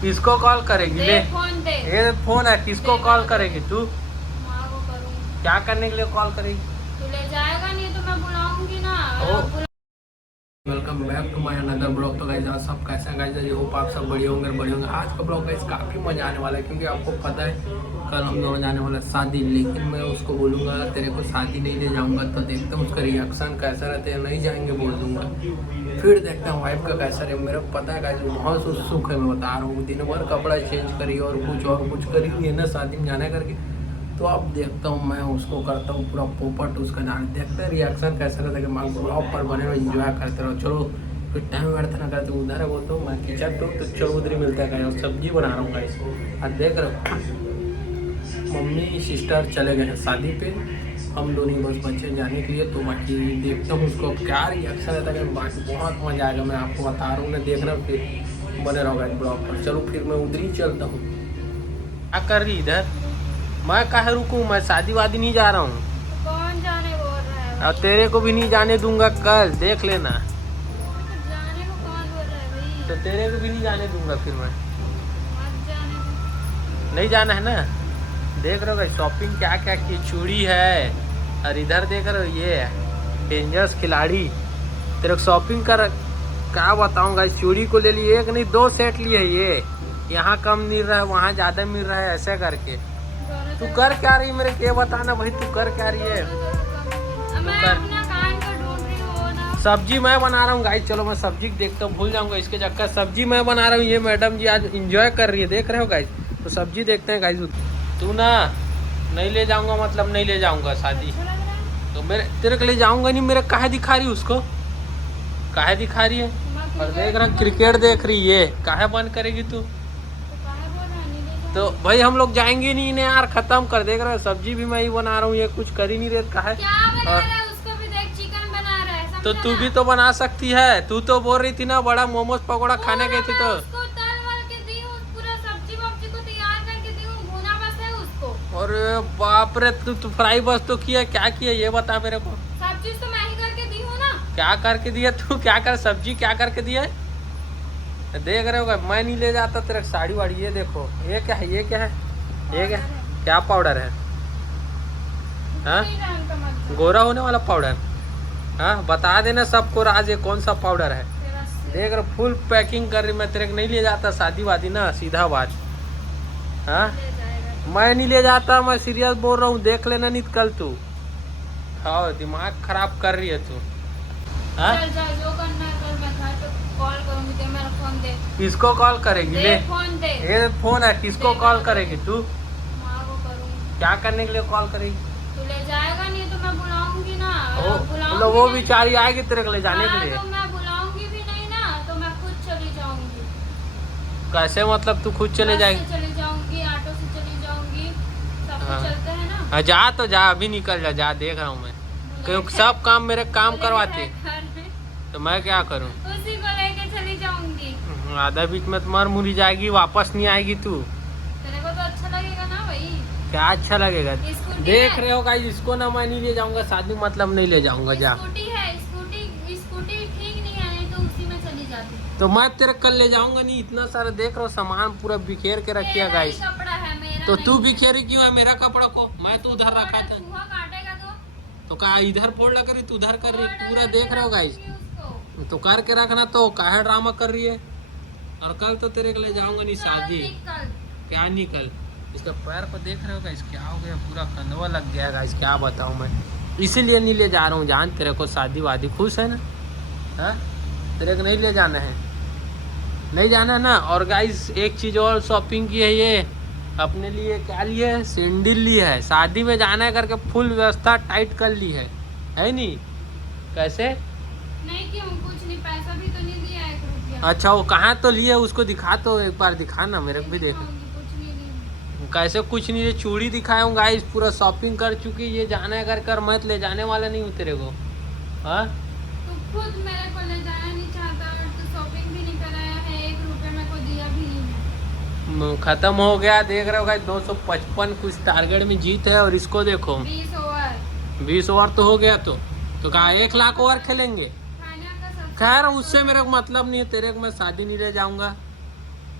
किसको कॉल करेगी? ले फोन दे। ये फोन है, किसको कॉल करेगी तू? माँ को करूँगी। क्या करने के लिए कॉल करेगी? तू ले जाएगा नहीं तो मैं बुलाऊंगी ना। Oh welcome back to my another blog. तो गाइस आज सब कैसे हैं गाइस? आई होप आप सब बढ़िया होंगे। आज का ब्लॉग गाइस काफ़ी मजा आने वाला है, क्योंकि आपको पता है कल हम दोनों जाने वाला है शादी। लेकिन मैं उसको बोलूँगा तेरे को शादी नहीं ले जाऊँगा, तो देखते हैं उसका रिएक्शन कैसा रहता है। नहीं जाएंगे बोल दूँगा, फिर देखते हैं वाइफ का कैसा रहे। मेरे को पता है गाइस बहुत उत्सुक है, मैं बता रहा हूँ। दिन भर कपड़ा चेंज करी और कुछ करी है ना शादी में जाने करके। तो अब देखता हूँ, मैं उसको करता हूँ पूरा पोपट उसका जान। देखते हैं रिएक्शन कैसा रहता है। कि मैं ब्लॉग पर बने रहो, एंजॉय करते रहो। चलो फिर टाइम व्यर्थ ना करते, उधर है वो तो मैं किचन तो चलो उधर ही मिलता है। गाइस सब्जी बना रहा हूँ गाइस। आज देख रहे हो मम्मी सिस्टर चले गए हैं शादी पे, हम दोनों ही बस बच्चे जाने के लिए। तो बाकी देखता हूँ उसको क्या रिएक्शन रहता है। बाकी बहुत मजा आएगा, मैं आपको बता रहा हूँ ना। देखना फिर बने रहोगा इस ब्लॉग पर। चलो फिर मैं उधर ही चलता हूँ। क्या कर रही इधर? मैं काहे रुकूं? मैं शादी वादी नहीं जा रहा हूँ। कौन जाने बोल रहा है? और तेरे को भी नहीं जाने दूंगा, कल देख लेना। जाने को कौन बोल रहा है भाई? तो तेरे को भी नहीं जाने दूंगा फिर मैं। मत जाने दो। नहीं जाना है ना। देख रहे हो गाइस शॉपिंग क्या क्या की, चूड़ी है। और इधर देख रहे हो ये डेंजरस खिलाड़ी। तेरे को शॉपिंग कर क्या बताऊँ गाइस। चूड़ी को ले लिए, एक नहीं 2 सेट लिए। ये यहाँ कम मिल रहा है, वहाँ ज़्यादा मिल रहा है, ऐसे करके। तू कर क्या रही मेरे को ये बताना भाई, तू कर क्या रही है? मैं अपना कान को ढूंढ रही हूँ ना। सब्जी मैं बना रहा हूँ गाइस। चलो मैं सब्जी देखता हूँ, भूल जाऊंगा इसके चक्कर। सब्जी मैं बना रहा हूँ, ये मैडम जी आज एंजॉय कर रही है, देख रहे हो गाइस। तो सब्जी देखते हैं गाइस। तू ना नहीं ले जाऊंगा मतलब नहीं ले जाऊंगा शादी। अच्छा लग रहा है? तो मेरे तेरे को ले जाऊंगा नहीं। मेरे काहे दिखा रही उसको, काहे दिखा रही है? मैं और देख रहा क्रिकेट देख रही है, काहे बंद करेगी तू? तो काहे बोल रहा है नहीं ले तो भाई हम लोग जाएंगे नहीं इन्हें यार, खत्म कर। देख रहे हो सब्जी भी मैं ही बना रहा हूँ, ये कुछ कर ही नहीं रहे काहे। क्या बना रहा है? उसको भी देख, चिकन बना रहा है। तो समझा तू ना? भी तो बना सकती है। तू तो बोल रही थी ना बड़ा मोमोज पकौड़ा खाने गई थी। तो उसको तल वल के दी हूँ, पूरा सब्जी वब्जी को तैयार करके दी हूँ, भुना बस है उसको। और बाप रे, तू फ्राई बस तो किया, क्या किया ये बता मेरे को। सब चीज तो मैं ही करके दी हूँ ना। क्या करके दिया तू? क्या कर सब्जी क्या करके दिया है? देख रहे हो मैं नहीं ले जाता तेरे साड़ी वाड़ी। ये देखो ये क्या है, ये क्या है, ये क्या क्या पाउडर है? हाँ नहीं जानता मत। गोरा होने वाला पाउडर। हाँ बता देना सबको राज, ये कौन सा पाउडर है। तेरा देख रहे फुल पैकिंग कर रही। मैं तेरे को नहीं ले जाता शादी वादी ना, सीधा बात। हाँ ले जाएगा। मैं नहीं ले जाता, मैं सीरियस बोल रहा हूँ। देख लेना नहीं कल तू। हाँ दिमाग खराब कर रही है तू। हाँ चल जा, जो करना है कल। मैं घर पे कॉल करूंगी, दे मेरा फोन दे। किसको कॉल करेगी? दे ले फोन दे। ये फोन है, किसको कॉल करेगी तू? माँ को करूंगी। क्या करने के लिए कॉल करेगी? तू ले जाएगा नहीं तो मैं बुलाऊंगी ना। मतलब वो नहीं। बेचारी आएगी तेरे को ले जाने के हाँ, लिए? तो मैं बुलाऊंगी भी नहीं ना, तो मैं खुद चली जाऊंगी। कैसे मतलब तू खुद चले बस जाएगी? से चली जाऊंगी, ऑटो से चली जाऊंगी। सब हाँ। कुछ चलते हैं ना। हाँ जा तो जा, अभी निकल जा। जा देख रहा हूँ मैं, क्योंकि सब काम मेरे काम बोले करवाते है घर में, तो मैं क्या करूँ? उसी को लेके चली जाऊंगी। आधा बीच में तो मर मुरी जाएगी, वापस नहीं आएगी तू। तेरे को तो अच्छा लगेगा ना भाई। क्या अच्छा लगेगा? स्कूटी देख है। रहे हो गाइस, इसको ना मैं नहीं ले जाऊंगा शादी, मतलब नहीं ले जाऊंगा। जा स्कूटी है, स्कूटी ठीक नहीं है, नहीं तो उसी में चली जाती। तो मैं तेरे कल ले जाऊंगा नहीं। इतना सारा देख रहा हूँ सामान पूरा बिखेर के रखिया मेरा ही गाइस। कपड़ा है, मेरा तो तू नहीं है। बिखेरी क्यों है मेरा कपड़ा को? मैं तो उधर रखा था। चूहा काटेगा तो कहा इधर फोड़ लग रही, तू उधर कर रही, फोड़ पूरा लगा देख के रहे हो गाइस। रखूंगी उसको। तो करके रखना, तो काहे ड्रामा कर रही है। और कल तो तेरे को ले जाऊंगा नहीं शादी। कल क्या निकल, इसका पैर को देख रहे हो गाइस, क्या हो गया, पूरा कंधवा लग गया गाइस। क्या बताऊं मैं, इसीलिए नहीं ले जा रहा हूँ जान। तेरे को शादी वादी खुश है ना? हाँ तेरे को नहीं ले जाना है, नहीं जाना है ना। और गाइस एक चीज़ और शॉपिंग की है, ये अपने लिए क्या लिए है, सैंडल ली है। शादी में जाना है करके फुल व्यवस्था टाइट कर ली है नहीं? कैसे? नहीं, क्यों? कुछ नहीं, पैसा भी तो नहीं दिया 1 रुपया। अच्छा वो कहाँ तो लिए, उसको दिखा, तो एक बार दिखा ना मेरे को भी देख। दिखाऊंगी, कुछ नहीं ली। कैसे कुछ नहीं, ये चूड़ी दिखाऊँ गाइस, पूरा शॉपिंग कर चुकी। ये जाना है कर मैं तो ले जाने वाला नहीं हूँ तेरे को। हाँ तू खुद मेरे को ले जाना नहीं चाहता और तू शॉपिंग भी नहीं कराया है, 1 रुपया मेरे को दिया भी नहीं है। खत्म हो गया। देख रहे हो गाइस 255 कुछ टारगेट में जीत है। और इसको देखो 20 ओवर 20 ओवर तो हो गया। तो कहा 1 लाख ओवर खेलेंगे। खाना का सब। खैर उससे मेरे को मतलब नहीं है, तेरे को मैं शादी नहीं ले जाऊंगा।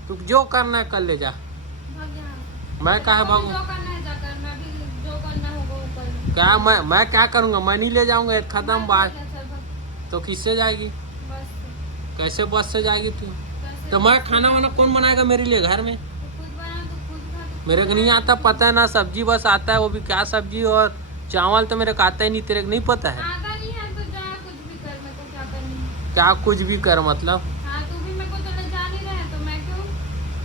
तू जो करना है कर ले जा। भाग यहाँ से। मैं कहाँ तेरे को भागूं? जो करना है जा कर, मैं भी जो करना होगा वो करूँगी। क्या मैं क्या करूंगा? मैं नहीं ले जाऊंगा, ये खत्म भाग बात। यहाँ से, भाग। तो किससे जाएगी? बस से। कैसे बस से जाएगी तू? कैसे तो बस मैं से खाना वाना कौन बनाएगा मेरे लिए घर में? तू खुद बना, तू खुद खा, तू मेरे खुद को नहीं आता, खा। पता है ना। सब्जी बस आता है, वो भी क्या सब्जी, और चावल तो मेरे को आता ही नहीं। तेरे को नहीं पता है? आता नहीं है तो जा, कुछ भी कर, मेरे को क्या करनी है। क्या कुछ भी कर मतलब? हाँ, तू भी मेरे को तो ले जा नहीं रहा है, तो मैं क्यों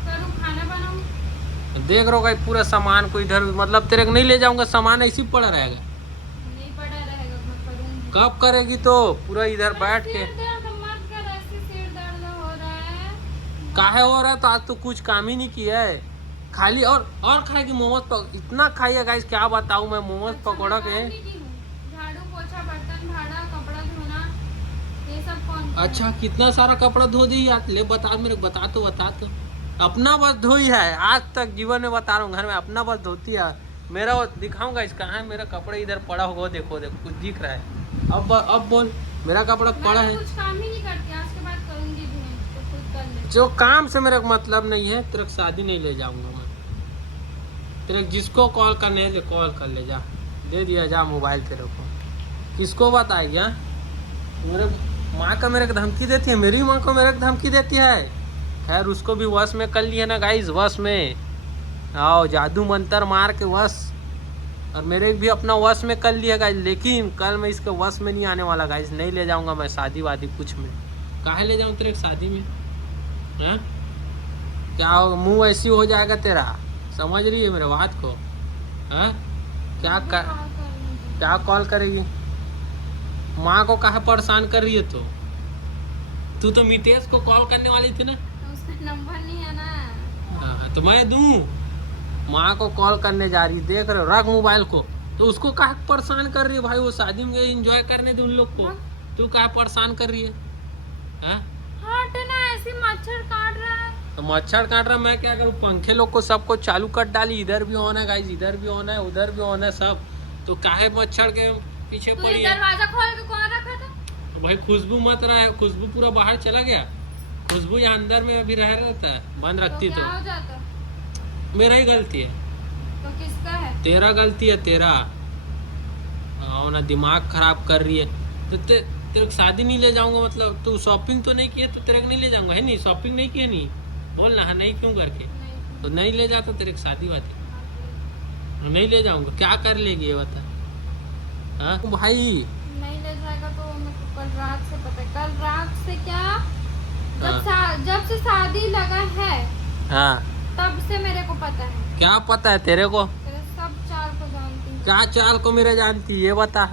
करूँ, खाना बनाऊँ? देख रहा होगा पूरा सामान को इधर, मतलब तेरे को नहीं ले जाऊंगा, सामान ऐसे ही पड़ा रहेगा। नहीं पड़ा रहेगा, मैं करूँगी। कब करेगी? तो पूरा इधर बैठ के सिर दर्द मत कर, ऐसे सिर दर्द हो रहा है। काहे हो रहा है? तो आज तो कुछ काम ही नहीं किया है, खाली और खाएगी मोमोज। इतना खाई है गाइस, क्या बताऊं मैं। मोमोज अच्छा, पकौड़ा मैं के। काम नहीं की हूँ। झाड़ू पोछा बर्तन भाड़ा कपड़ा धोना ये सब कौन करे? अच्छा, कितना सारा कपड़ा धो दी यार। ले बता मेरे को, बता तो। अपना बस धोई है आज तक जीवन में, बता रहा हूँ। घर में अपना बस धोती है। मेरा वो दिखाऊंगा इसका है, मेरा कपड़ा इधर पड़ा होगा, देखो देखो कुछ दिख रहा है। अब बोल, मेरा कपड़ा पड़ा मैं है। तो कुछ काम ही नहीं करती, आज के बाद करूँगी भी नहीं, तो खुद कर ले। जो काम से मेरे को मतलब नहीं है, तेरे को शादी नहीं ले जाऊंगा मैं। तेरे को जिसको कॉल करने है कॉल कर ले जा। दे दिया जा मोबाइल तेरे को। किसको बताएगी? हाँ, मेरे माँ का मेरे को धमकी देती है, मेरी माँ को मेरे को धमकी देती है। खैर उसको भी वश में कर लिया ना गाइस, वश में। आओ जादू मंत्र मार के वश, और मेरे भी अपना वश में कर लिया गाइस। लेकिन कल मैं इसके वश में नहीं आने वाला गाइस। नहीं ले जाऊंगा मैं शादी वादी कुछ में। काहे ले जाऊं तेरे शादी में? हैं? क्या होगा? मुंह ऐसी हो जाएगा तेरा, समझ रही है मेरे बात को? हैं? क्या कॉल करेगी? माँ को काहे परेशान कर रही है? तू तो मितेश को कॉल करने वाली थी ना। तो उसका नंबर नहीं है ना। हाँ, तो मैं दूं? माँ को कॉल करने जा रही, देख रहे हो? रख मोबाइल को। तो उसको काहे परेशान कर रही है भाई? वो शादी में एंजॉय करने दे उन लोग को, तू काहे परेशान कर रही है? हाँ? हट ना, ऐसे मच्छर काट रहा है। तो मच्छर काट रहा, मैं क्या करूँ? पंखे लोग को सबको चालू कर डाली, इधर भी ऑन है गाइस, इधर भी ऑन है, उधर भी ऑन है सब। तो काहे मच्छर के पीछे तू पड़ी ये है? दरवाजा खोल के कौन रखा था? तो भाई खुशबू मत रहा है, खुशबू पूरा बाहर चला गया। खुशबू यहाँ अंदर में अभी रह रहता है, बंद रखती तो तो। क्या हो जाता? मेरा ही गलती है। तो किसका है? तेरा गलती है, तेरा। हाँ ना, दिमाग खराब कर रही है। तो तेरे को शादी नहीं ले जाऊंगा मतलब? तू शॉपिंग तो नहीं की है तो तेरे को नहीं ले जाऊंगा, है नहीं? शॉपिंग नहीं की है, नहीं बोल ना, हाँ नहीं क्यों करके? नहीं। तो नहीं ले जाता तेरे को शादी वादी, नहीं ले जाऊंगा। क्या कर लेगी ये बता? हाँ भाई, नहीं ले जाएगा तो मेरे को कल रात से पता है। कल रात से क्या, हाँ। जब से शादी लगा है हाँ, तब से मेरे को पता है। क्या पता है तेरे को? तेरे सब चाल को जानती हूँ। क्या चाल को मेरे जानती है ये बता?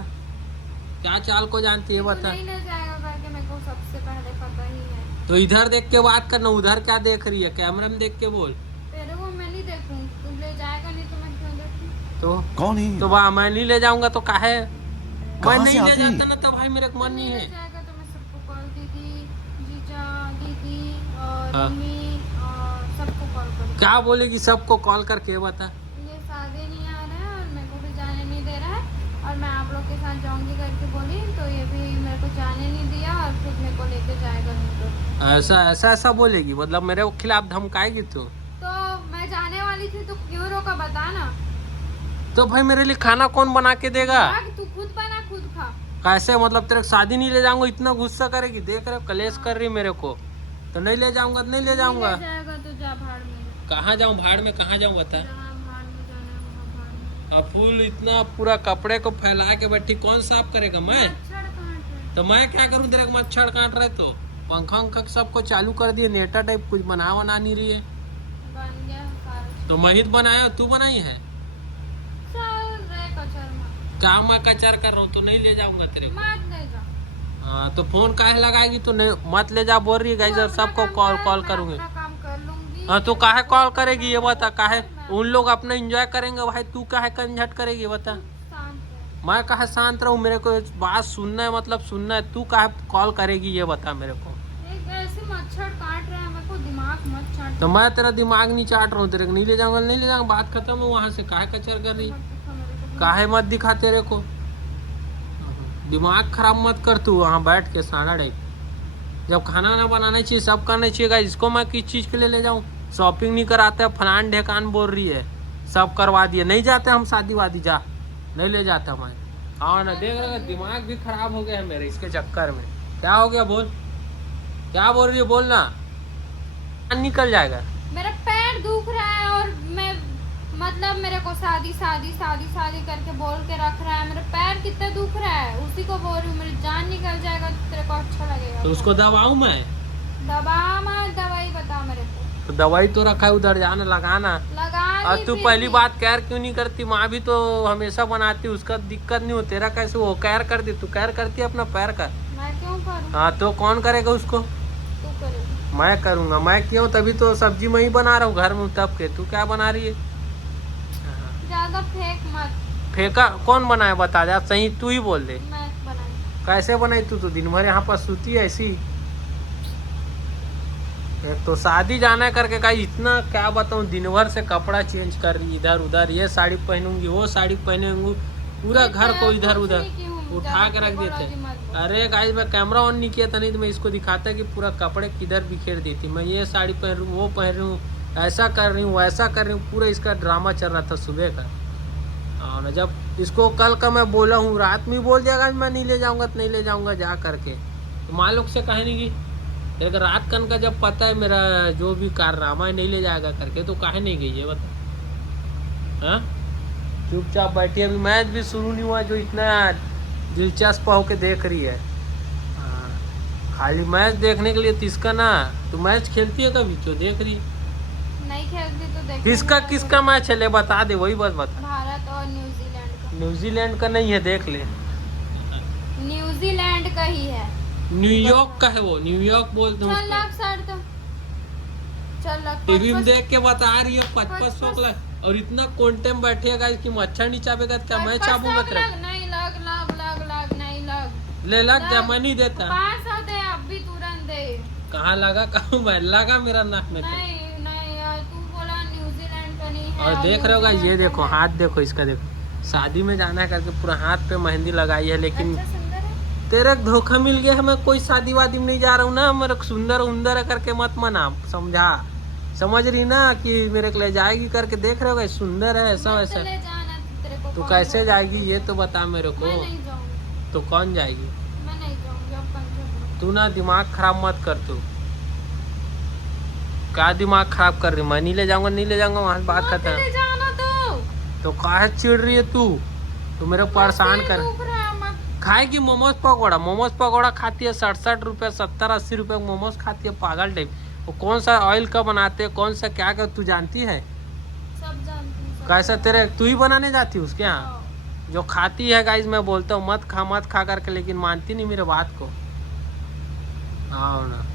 क्या चाल को जानती है ये तू बता? नहीं ले जाएगा करके मेरे को सबसे पहले पता ही है। तो इधर देख के बात करना, उधर क्या देख रही है? कैमरा में देख के बोल। तेरे को मैं नहीं देखूँ, तू ले जाएगा नहीं तो मैं क्यों देखूँ? तो कौन है? तो वाह, मैं नहीं ले जाऊंगा तो काहे? मैं कहाँ नहीं से ले आती है? जाता ना तो भाई मेरे को मन नहीं ले है। जाएगा तो मैं सबको कॉल, दीदी, जीजा, दीदी और हाँ। मम्मी और सबको कॉल करूँ। क्या बोलेगी सबको कॉल करके बता? ये शादी नहीं आ रहा है और मेरे को भी जाने नहीं दे रहा है, और मैं आप लोग के साथ जाऊंगी करके बोली, तो ये भी मेरे को जाने नहीं दिया और खुद मेरे को लेके जाएगा नहीं। तो ऐसा बोलेगी मतलब मेरे खिलाफ धमकाएगी तू? तो मैं जाने वाली थी तो क्यों रोका, बता ना। तो भाई मेरे लिए खाना कौन बना के देगा? तू खुद बना खुद खा। कैसे मतलब? तेरे को शादी नहीं ले जाऊंगा, इतना गुस्सा करेगी? देख रहे हो कलेश कर रही मेरे को। तो नहीं ले जाऊंगा तो नहीं ले जाऊंगा। ले जाएगा तो जा भाड़ में। कहाँ जाऊँ भाड़ में? कहाँ जाऊँ बता? जहाँ भाड़ में जाना है वहाँ भाड़ में। अब फूल इतना पूरा कपड़े को फैला के बैठी, कौन साफ करेगा? मैं? मच्छर काट रहे। तो मैं क्या करूँ? तेरे को मच्छर काट रहे तो पंखा उंखा सबको चालू कर दिए, नेटा टाइप कुछ बना नहीं रही है। बन गया सारा। तो मैं ही तो बनाया, तू बनाई है? चल रे कचर मत। क्या मैं कचार कर रहा हूँ? तो नहीं ले जाऊंगा तेरे को। मत ले जा। हाँ, तो फोन काहे लगाएगी? तो नहीं मत ले जा बोल रही है गाइस, और सबको कॉल करूंगी। अपना काम कर लूंगी। हाँ, तो काहे कॉल करेगी ये बता? काहे? उन लोग अपना एंजॉय करेंगे भाई, तू काहे कंझट करेगी बता? शांत रह। मैं काहे शांत रहूँ? मेरे को बात सुनना है, मतलब सुनना है। तू काहे कॉल करेगी ये बता मेरे को? एक ऐसे मच्छर काट रहा है मेरे को, दिमाग मत चाट। तो मैं तेरा दिमाग नहीं चाट रहा हूँ, तेरे को नहीं ले जाऊंगा, नहीं ले जाऊंगा, बात खत्म है वहाँ से। काहे कचर कर रही? मत दिखा मेरे को। काहे मत दिखा तेरे को? दिमाग खराब मत कर तू वहाँ बैठ के साना टाइप। जब खाना वाना बनाना चाहिए, सब करना चाहिए गाइस। इसको मैं किस चीज़ के लिए ले जाऊँ? शॉपिंग नहीं कराते, फलान ढेकान बोल रही है सब करवा दिए। नहीं जाते हम शादी वादी, जा नहीं ले जाते हमारे। हाँ ना, देख रहे दिमाग भी खराब हो गया है मेरे इसके चक्कर में। क्या हो गया बोल, क्या बोल रही है बोल ना, निकल जाएगा। मेरा पैर दुख रहा है और मैं मतलब मेरे को शादी शादी शादी शादी करके बोल के रख रहा है। मेरा पैर कितना दुख रहा है, उसी को बोल रही हूँ मेरी जान निकल जाएगा तो तेरे को अच्छा लगेगा। तो उसको दबाऊं मैं? दबा मत, दवाई बता मेरे को। तो दवाई तो रखा है उधर, जाना लगाना। लगा और ली तू फिर पहली भी। बात केयर क्यों नहीं करती? माँ भी तो हमेशा बनाती, उसका दिक्कत नहीं हो, तेरा कैसे वो केयर करती? तू केयर करती है अपना पैर का? मैं क्यों करूँ? हाँ तो कौन करेगा उसको? तू करेगी। मैं करूँगा। मैं क्यों? तभी तो सब्जी मैं ही बना रहा हूँ घर में, तब के तू क्या बना रही है? ज्यादा फेंक मत। फेंका कौन बनाया बता दे, सही तू ही बोल दे। मैं बनाई। कैसे बनाई तू? तो दिन भर यहाँ पर सूती है ऐसी। एक तो शादी जाना है करके का इतना क्या बताऊँ, दिन भर से कपड़ा चेंज कर रही, इधर उधर, ये साड़ी पहनूंगी वो साड़ी पहनूंगी, पूरा घर को इधर उधर उठा के रख देते। अरे गाइस मैं कैमरा ऑन नहीं किया था, नहीं तो मैं इसको दिखाता कि पूरा कपड़े किधर बिखेर देती। मैं ये साड़ी पहन रही हूँ, वो पहन रही हूँ, ऐसा कर रही हूँ वैसा कर रही हूँ, पूरा इसका ड्रामा चल रहा था सुबह का। और जब इसको कल का मैं बोला हूँ, रात में बोल दिया मैं नहीं ले जाऊँगा तो नहीं ले जाऊँगा जा करके, तो माँ लोग से कहे नहीं कि तेरे रात कन का जब पता है मेरा जो भी कारनामा है नहीं ले जाएगा करके, तो काहे नहीं गई है बता? हाँ चुपचाप बैठी, अभी मैच भी शुरू नहीं हुआ जो इतना दिलचस्प होके देख रही है। हाँ, खाली मैच देखने के लिए तिसका ना, तू मैच खेलती है कभी जो देख रही? नहीं खेलती तो देख। किसका मैच है ले बता दे, वही बस बता। भारत और न्यूजीलैंड का। न्यूजीलैंड का नहीं है, देख ले। न्यूजीलैंड का ही है। न्यूयॉर्क का है वो, न्यूयॉर्क बोल दो। चल लाख साढ़ तो चल लाख टीवी में देख के बता रही है 55 लाख, और इतना कोंटेम बैठेगा कि मच्छर नहीं चाबेगा तो क्या मैं चाबूंगा तेरा? नहीं लग लग लग लग नहीं लग ले लग जा, मैं नहीं देता। 500 दे अब भी तुरंत दे। कहाँ लगा, कहाँ मैं लगा मेरा नाक में? नहीं नहीं यार, तू बोला न्यूजीलैंड का नहीं है। और देख रहे होगा ये देखो हाथ, देखो इसका, देखो शादी में जाना है करके पूरा हाथ पे मेहंदी लगाई है, लेकिन अच्छा सुंदर है। तेरे धोखा मिल गया है। मैं कोई शादी वादी में नहीं जा रहा हूँ ना, मेरे सुंदर उंदर करके मत मना, समझा? समझ रही ना कि मेरे को ले जाएगी करके, देख रहे हो सुंदर है ऐसा वैसा। ले जाना तेरे को। तो कैसे जाएगी ये तो बता मेरे को। मैं नहीं जाऊंगी। तो कौन जाएगी? मैं नहीं जाऊंगी अब कंट्रोल। तू ना दिमाग खराब मत कर। तू क्या दिमाग खराब कर रही? मैं नहीं ले जाऊंगा, नहीं ले जाऊंगा, वहाँ बात खत्म। ले जाना तो काहे चिढ़ रही है तू? तू मेरे को परेशान कर। खाएगी मोमोज पकौड़ा, मोमोज पकौड़ा खाती है 67 रुपये 70-80 रुपये मोमोज खाती है, पागल टाइप। वो कौन सा ऑयल का बनाते हैं, कौन सा क्या क्या तू जानती है? सब जानती हूँ। कैसा तेरे तू ही बनाने जाती है उसके यहाँ? जो खाती है गाइज, मैं बोलता हूँ मत खा करके, लेकिन मानती नहीं मेरे बात को। हाँ ना,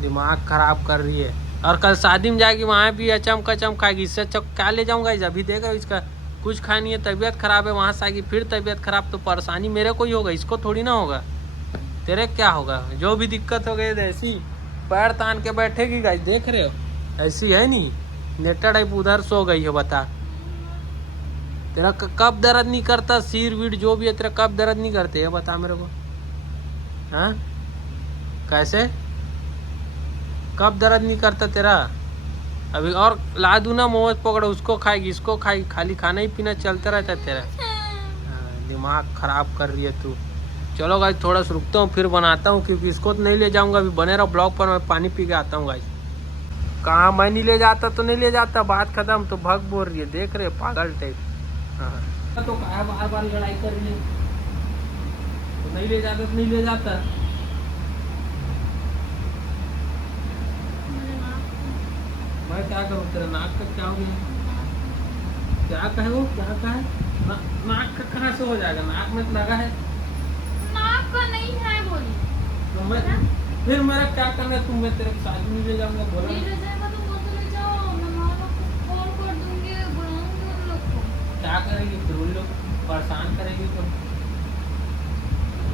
दिमाग खराब कर रही है। और कल शादी में जाएगी, वहाँ भी अचम कचम खाएगी। इससे अच्छा क्या ले जाऊँगा? अभी देखा इसका कुछ खाया नहीं है, तबीयत खराब है, वहाँ से आएगी फिर तबीयत खराब, तो परेशानी मेरे को ही होगा, इसको थोड़ी ना होगा। तेरे क्या होगा? जो भी दिक्कत हो गई ऐसी पैर तान के बैठेगी गाइस, देख रहे हो ऐसी है नहीं, नेटा टाइप उधर सो गई है। बता तेरा कब दर्द नहीं करता? सिर वीर जो भी है तेरा कब दर्द नहीं करते है? बता मेरे को। हाँ कैसे कब दर्द नहीं करता तेरा? अभी और ला दूँ ना मोमोज पकड़ा, उसको खाएगी इसको खाएगी, खाली खाना ही पीना चलता रहता है तेरा। दिमाग खराब कर रही है तू। चलो गाइस थोड़ा सा रुकता हूँ, फिर बनाता हूँ, क्योंकि इसको तो नहीं ले जाऊँगा। अभी बने रहो ब्लॉग पर, मैं पानी पी के आता हूँ गाइस। कहाँ मैं नहीं ले जाता तो नहीं ले जाता, बात खत्म। तो भग बोल रही है, देख रहे पागल टाइप। हाँ तो कहा बार बार लड़ाई कर रही है, तो नहीं ले जाता तो नहीं ले जाता। मैं क्या करूँ? तेरा नाक का क्या हो गया? क्या कहे वो, क्या कहे? नाक का कहाँ से हो जाएगा? नाक में तो लगा है। नाक का नहीं है बोली। तो मैं फिर मेरा क्या करना है? तुम मैं तेरे शादी में ले जाऊंगा, बोला नहीं ले जाएगा तो वो तो ले जाओ, मैं माँ लोग को कॉल कर दूंगी, बुलाऊंगी उन लोग को। क्या करेगी फिर? उन लोग परेशान करेगी तो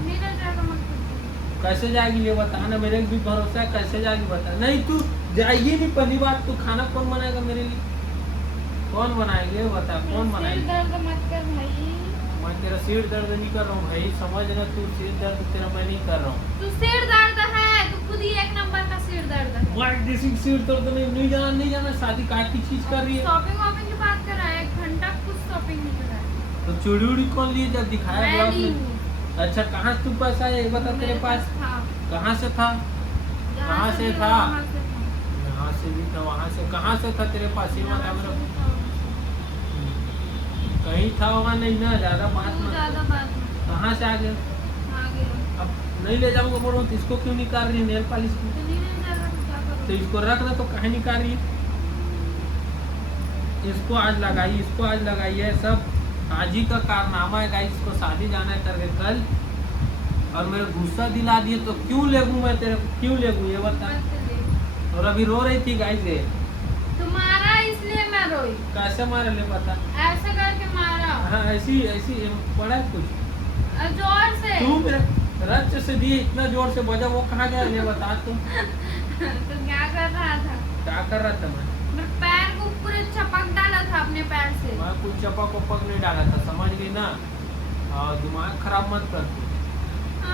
नहीं ले जाएगा मत पूछो। कैसे जाएगी ये बता ना, मेरे भी भरोसा है। कैसे जाएगी बता? नहीं तू जाएगी नहीं। पहली बात तू खाना कौन बनाएगा मेरे लिए? कौन बनाएंगे बता? कौन बनाएगी? दर्द मत कर भाई। मैं तेरा सिर दर्द नहीं कर रहा हूँ भाई, समझ ना, तू सिर दर्द तेरा मैं नहीं कर रहा हूँ। तू सिर दर्द है, तू खुद ही एक नंबर का सिर दर्द है। व्हाट दिस इज सिर तो नहीं जाना शादी काट की चीज कर रही है। शॉपिंग वॉपिंग की बात कर रहा है, 1 घंटा कुछ शॉपिंग नहीं कर रहा है। तो चूड़ी उड़ी कौन लिए जब दिखाया मैं ब्लॉग ली में? हूँ। अच्छा कहाँ से तू पैसा है ये बता तेरे मेरे पास था। कहाँ से था? जहाँ कहाँ से भी था? वहाँ से था। यहाँ से भी था वहाँ से कहाँ से था तेरे पास ये बता जहाँ मेरे से को। भी था। कहीं था होगा नहीं ना ज्यादा बात तू मत ज्यादा कर। बात मत कहाँ से आ गया? कर। आ गया। अब नहीं ले जाऊंगा बोल रहा हूँ तो इसको क्यों निकाल रही है नेल पॉलिश को? तो नहीं ले जाएगा तो क्या तो करूँ? इसको रख दे तो कहीं निकाल रही है? इसको आज लगाई इसको आज लगाई है सब आज ही का कारनामा है गाइस। इसको शादी जाना है करके कल और मेरे गुस्सा दिला दिए तो क्यों लेगू मैं तेरे को क्यों लेगू ये बता। मत ले। और अभी रो रही थी गाइस ये तुम्हारा इसलिए मैं रोई। कैसे मारे ले बता। ऐसे करके मारा। हाँ ऐसी ऐसी पड़ा है कुछ जोर से। तू मेरे रच से दिए इतना जोर से बजा वो कहाँ गया ये बता तू। तो क्या कर रहा था? क्या कर रहा था मैं? मेरे पैर को पूरे चपक डाला था अपने पैर से। मैं कुछ चपक वपक नहीं डाला था समझ गई ना। दिमाग खराब मत कर तू।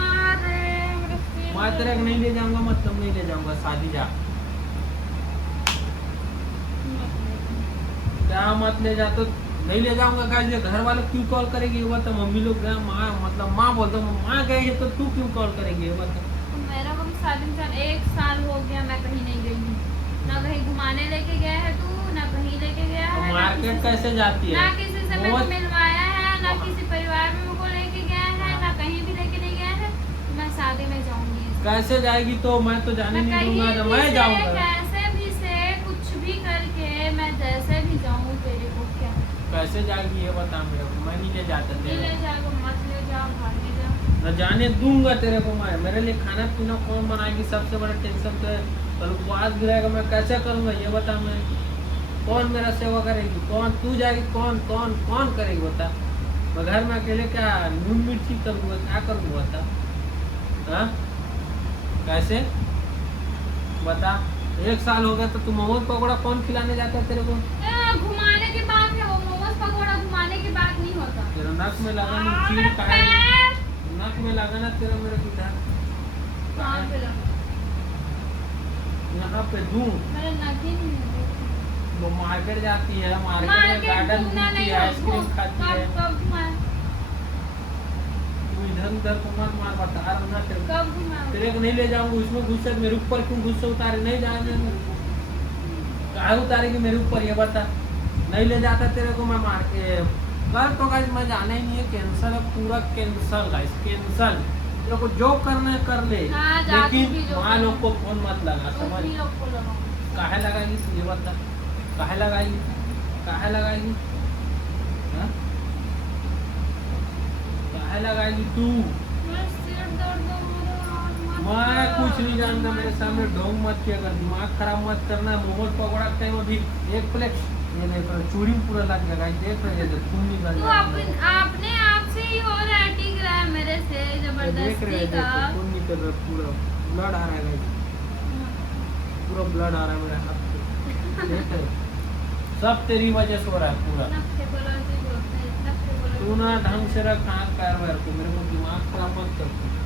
अरे मेरे सिर मैं तेरे को नहीं ले जाऊंगा मतलब नहीं ले जाऊंगा शादी जा। क्या मत ले जा तो नहीं ले जाऊंगा गाइस। ये घर वाले क्यों कॉल करेंगे ये बता। मम्मी लोग गए माँ मतलब माँ बोलते माँ गए है तो तू क्यों कॉल करेंगे ये बता। तो मेरा को भी शादी में 1 साल हो गया मैं कहीं नहीं गई हूँ। ना कहीं घुमाने लेके गया है तू, ना कहीं लेके गया है। ना मार्केट किसी कैसे जाती ना है? किसी से मेरे को मिलवाया है, ना किसी परिवार में मुझको लेके गया है, ना कहीं भी लेके नहीं गया है। मैं शादी में जाऊंगी। कैसे जाएगी तो मैं तो जाने नहीं कहीं दूंगा ना भी मैं से, जाऊंगा। कैसे भी से कुछ भी करके मैं जैसे भी जाऊँ तेरे को क्या कैसे जाएगी ये बता मेरे को। मैं नहीं ले जाता नहीं तेरे ले को। जाओ, मत ले जाओ, भागे जाओ। न जाने दूंगा तेरे को मैं। मेरे लिए खाना पीना कौन बनाएगी सबसे बड़ा टेंशन तो है। कल उपवास गिराएगा मैं कैसे करूंगा ये बता। मैं कौन मेरा सेवा करेगी कौन तू जाएगी कौन कौन कौन करेगी बता। मैं घर में अकेले क्या नून मिर्ची करूंगा क्या करूंगा बता। हाँ कैसे बता। 1 साल हो गया तो तू मोमोज पकौड़ा कौन खिलाने जाता है तेरे को? घुमाने की बात है वो, मोमोज पकौड़ा घुमाने की बात नहीं होता। तेरा नक में लगा ना चीर मेरा का है। पैर नक में लगा ना तेरा मेरे किधर कहाँ पे लगा? यहाँ पे दूं। मेरा नक ही नहीं है। वो मार्केट जाती है मार्केट में मार्केट गार्डन घूमना घूमती नहीं है आइसक्रीम हो, खाती है। कब घुमाए? तू इधर उधर को मत मार बता रहा हूं ना तेरे को। कब घुमाए? तेरे को नहीं ले जाऊंगा उसमें गुस्सा मेरे ऊपर क्यों गुस्सा उतारे नहीं जाने देंगे। कहा उतारेगी मेरे ऊपर ये बता। नहीं ले जाता तेरे को मैं मार के कर तो गाइस मैं जाना ही नहीं है। कैंसल है पूरा कैंसल गाइस कैंसल। तेरे को जो करना है कर ले। हाँ, जाके भी लेकिन जो वहाँ करना लोग को फोन मत लगा समझ। उसी लोग को लगाओ। काहे लगाएगी तू ये बता। काहे लगाएगी काहे लगाएगी हाँ? काहे लगाएगी तू? मेरा सिर दर्द हो रहा है, मत मैं करो। कुछ नहीं जानता मेरे सामने ढोंग मत किया कर। दिमाग खराब मत करना। मोमोज पकौड़ा के टाइम अभी 1 प्लेट ये देख रहा चूड़ी में पूरा लग गया गाइस। देख रहे हैं खून निकल तू अपने आप से ही हो रहा है, टिक रहा है मेरे से देख रहे जबरदस्ती हैं का। देखो खून निकल रहा है पूरा ब्लड आ रहा है गाइस। पूरा ब्लड आ रहा है मेरे हाथ से। देख रहे हो? सब तेरी वजह से हो रहा है पूरा। नक्शे बोलो ऐसे बोलते हैं, नक्शे बोलो। तू ना ढंग से रख हाथ पैर वैर को। मेरे को दिमाग खराब मत कर तू।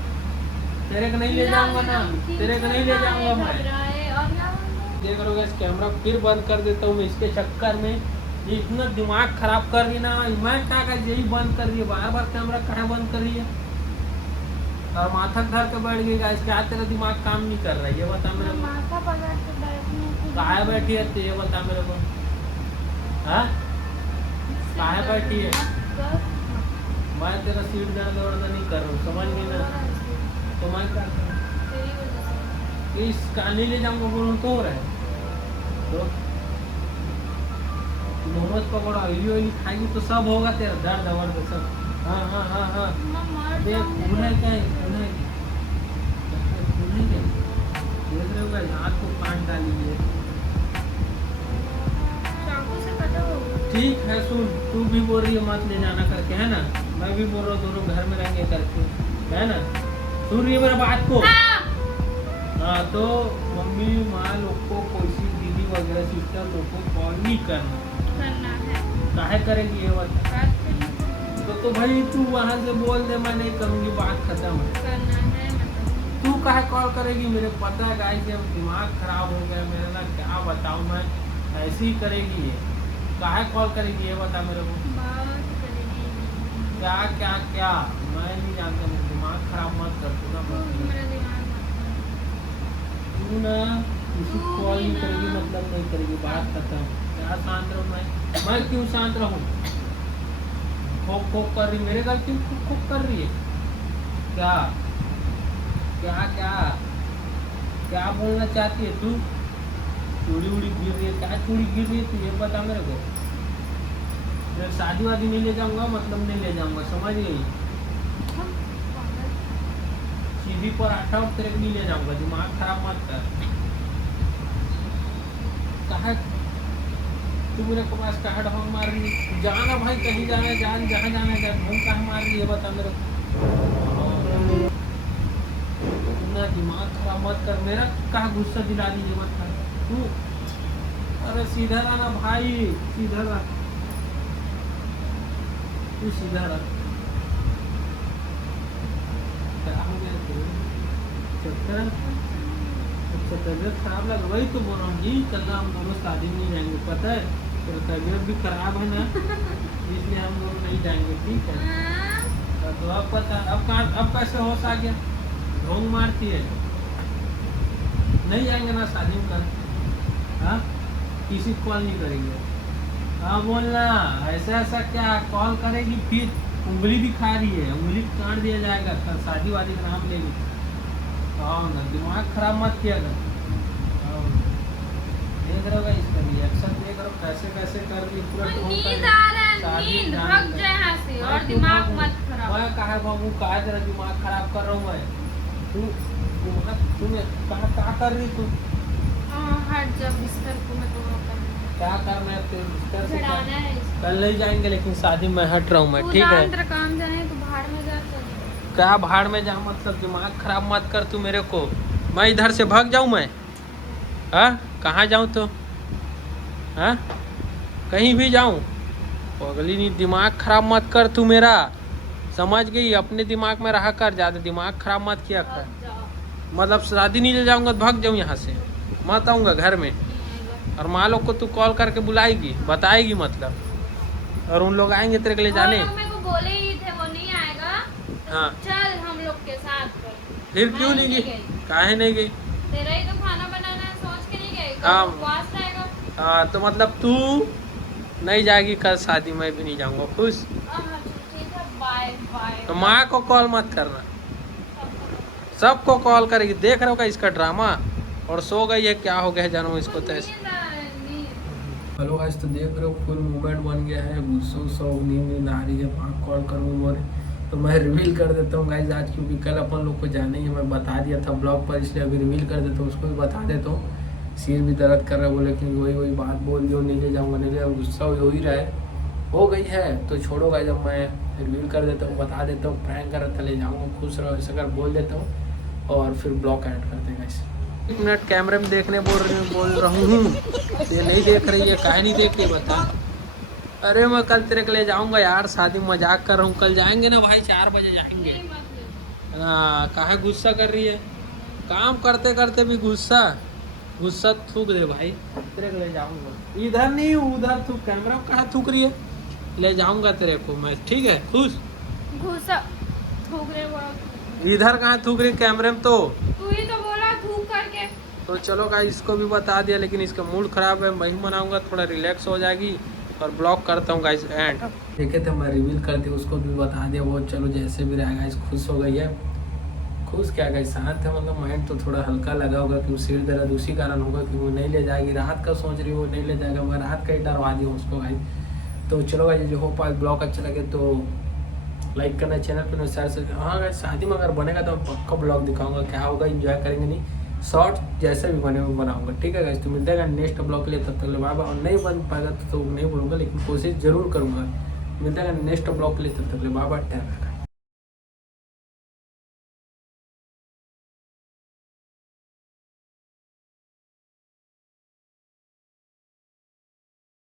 तेरे को नहीं ले जाऊंगा ना तेरे को नहीं ले जाऊंगा मैं। और क्या बोलूं? ये करोगे इस कैमरा फिर बंद कर देता हूँ मैं इसके चक्कर में। ये इतना दिमाग खराब कर रही ना। मैं क्या कर यही बंद कर रही है बार बार कैमरा कहाँ बंद कर रही है। और माथा धर के बैठ गई गाइस। क्या तेरा दिमाग काम नहीं कर रहा है ये बता मेरे को। माथा पकड़ के बैठने की- कहाँ बैठी है ये बता मेरे को। हाँ कहाँ बैठी है? मैं तेरा सीट दर्द वर्द नहीं कर रहा हूँ समझ गई ना। तो मैं क्या करूँ? तेरी वजह से। इस कहानी ले जाऊंगा बोलूँ तो हो रहा है तो मोमोज पकौड़ा ऑयली खाएगी तो सब होगा तेरा दर्द वर्द सब। हाँ हाँ हाँ हाँ मैं मर देख जाऊंगी। उन्हें क्या है उन्हें क्या देख रहे हो गाइस हाथ को काट डाली है। चाकू से कटा होगा। ठीक है सुन तू भी बोल रही है मत ले जाना करके है ना। मैं भी बोल रहा हूँ दोनों घर में रहेंगे करके है ना। सुन रही है मेरा बात को। हाँ। हाँ तो मम्मी माँ लोग को कोई सी दीदी वगैरह सिस्टर लोग को कॉल नहीं करना है। काहे करेगी ये बता। बात करनी तो भाई तू वहाँ से बोल दे मैं नहीं करूँगी बात खत्म है। करना है मतलब। तू काहे कॉल करेगी? मेरे को पता है गाइस जब दिमाग खराब हो गया मेरा ना, क्या बताऊं मैं, ऐसे ही करेगी ये। काहे कॉल करेगी ये बता मेरे को। बात करेगी। क्या क्या क्या मैं नहीं जानता, मेरा दिमाग खराब मत कर तू ना। तू मेरा दिमाग मत खराब। तू ना किसी तू कॉल भी नहीं ना। करेगी मतलब नहीं करेगी, बात खत्म। क्या शांत रहूं मैं क्यों शांत रहूं? खोक खोक कर रही मेरे घर, क्यों खोक खोक कर रही है? क्या क्या क्या क्या बोलना चाहती है तू? चूड़ी उड़ी गिर रही है, क्या चूड़ी गिर रही है तू ये बता मेरे को। मैं शादी वादी नहीं ले जाऊंगा, मतलब नहीं ले जाऊंगा, समझ गई? सीधी पर आठा तेरे को नहीं ले जाऊंगा, दिमाग खराब मत कर। कहा तू मेरे को पास कहा ढोंग मार रही है? जाना भाई, कहीं जाना है जान, जहाँ जाना है जा, ढोंग कहाँ मार रही है बता मेरे को। ना दिमाग खराब मत कर मेरा, कहा गुस्सा दिला दी ये मत कर तू। अरे सीधा रहना भाई, सीधा रह तू, सीधा रह। क्या हो गया तेरे? चक्कर? अच्छा तबीयत खराब लग, वही तो बोल रहा हूँ जी, चलना हम दोनों शादी में नहीं जाएंगे, पता है तेरा तबीयत भी खराब है ना, इसलिए हम लोग नहीं जाएंगे, ठीक है? तो अब पता, अब कहाँ, अब कैसे होश आ गया? ढोंग मारती है, नहीं जाएंगे ना शादी में कल? हाँ, किसी को कॉल नहीं करेंगे? हाँ बोलना, ऐसा ऐसा क्या कॉल करेगी फिर उंगली दिखा रही है, उंगली काट दिया जाएगा, कल शादी वादी का नाम लेगी। हाँ ना, दिमाग खराब मत किया कर। देख रहे हो इसका रिएक्शन, देख रहे हो कैसे कैसे कर रही पूरा। नींद आ रहा है, नींद भाग जाए यहाँ से, और दिमाग मत खराब। मैं कहा भागू, कहा तेरा दिमाग खराब कर रहा हूँ मैं? तू कहा कर रही तू? हट जा बिस्तर को, मैं तो क्या करना है तेरे बिस्तर से? चढ़ाना है इसको। कल नहीं जाएंगे लेकिन शादी में हट रहा हूँ मैं, तू ठीक है? तेरा काम जाने तो बाहर में जा, चल। क्या भाड़ में जा मतलब? दिमाग खराब मत कर तू मेरे को। मैं इधर से भाग जाऊँ मैं? हाँ, कहाँ जाऊँ तो? हाँ, कहीं भी जाऊँ? अगली नहीं, दिमाग खराब मत कर तू मेरा, समझ गई? अपने दिमाग में रहा कर, ज़्यादा दिमाग खराब मत किया कर। मतलब शादी नहीं ले जाऊँगा तो भाग जाऊँ यहाँ से, मत आऊँगा घर में। और माँ लोग को तू कॉल करके बुलाएगी, बताएगी मतलब, और उन लोग आएंगे तेरे को ले जाने। वो लोग मेरे को बोले ही थे वो नहीं आएगा, हाँ, चल हम लोग के साथ। फिर क्यों नहीं गई? काहे नहीं गई? तेरा ही तो खाना बनाना है, सोच के नहीं गई? हाँ। उपवास रहेगा। हाँ, तो मतलब तू नहीं जाएगी कल शादी, मैं भी नहीं जाऊँगा, खुश? ठीक है, बाय बाय। तो माँ को कॉल मत करना, सबको कॉल करेगी। देख रहे हो का इसका ड्रामा? और सो गई है, क्या हो गया है जानू इसको तो ऐसे। हेलो गाइस, तो देख रहे हो फुल मूवमेंट बन गया है, गुस्सा नींद आ रही है, माँ कॉल करूँ और तो मैं रिवील कर देता हूँ गाइस आज, क्योंकि कल अपन लोग को जाना ही है, मैं बता दिया था ब्लॉग पर, इसलिए अभी रिवील कर देता हूँ, उसको भी बता देता हूँ। सिर भी दर्द कर रहा है, बोले कि वही बात बोल दी, नहीं ले जाऊँगा, नहीं ले जाऊँगा, गुस्सा हो ही रहा है, हो गई है। तो छोड़ो गाइस, जब मैं रिवील कर देता हूँ, बता देता हूँ, प्रैंक कर रहा था, ले जाऊँगा, खुश रहो, ऐसा कर बोल देता हूँ और फिर ब्लॉग ऐड करते हैं गाइस। 1 मिनट कैमरे में देखने बोल रहा हूँ, ये नहीं देख रही है, काहे नहीं देख रही बता? अरे मैं कल तेरे को ले जाऊंगा यार, शादी मजाक कर रहा हूँ, कल जाएंगे ना भाई, 4 बजे जाएंगे। हाँ, काहे गुस्सा कर रही है? काम करते करते भी गुस्सा थूक दे भाई, तेरे को ले जाऊंगा। इधर नहीं, उधर थूक, कैमरा में कहाँ थूक रही है? ले जाऊंगा तेरे को मैं, ठीक है? खुश? घुसा थूक रहे वो। इधर कहाँ थूक रही कैमरे में? तो तू ही तो बोला थूक करके। तो चलो गाइस, इसको भी बता दिया, लेकिन इसका मूड खराब है, मैं ही मनाऊंगा, थोड़ा रिलैक्स हो जाएगी और ब्लॉग करता हूँ गाइस एंड। देखे थे मैं रिवील कर दिया, उसको भी बता दिया, वो चलो जैसे भी रहा गाइस, खुश हो गई है। खुश क्या गाइस, शांत है, मतलब माइंड तो थोड़ा हल्का लगा होगा कि सिर दर्द उसी कारण होगा कि वो नहीं ले जाएगी, रात का सोच रही वो नहीं ले जाएगा, मैं रात का ही डरवा दिया उसको गाइस। तो चलो गाइस, जो हो पाए ब्लॉग अच्छा लगे तो लाइक करना, चैनल पर शेयर से। हाँ गाइस, शादी में अगर बनेगा तो मैं पक्का ब्लॉग दिखाऊंगा, क्या होगा, एंजॉय करेंगे, नहीं शॉर्ट जैसे भी बने वो बनाऊंगा, ठीक है गाइस? तो मिलते हैं नेक्स्ट ब्लॉग के लिए, तब तक बाबा, और नहीं बन पाएगा तो नहीं बोलूँगा, लेकिन कोशिश जरूर करूँगा। मिलते हैं नेक्स्ट ब्लॉग के लिए, तब तक बाबा, टाइम।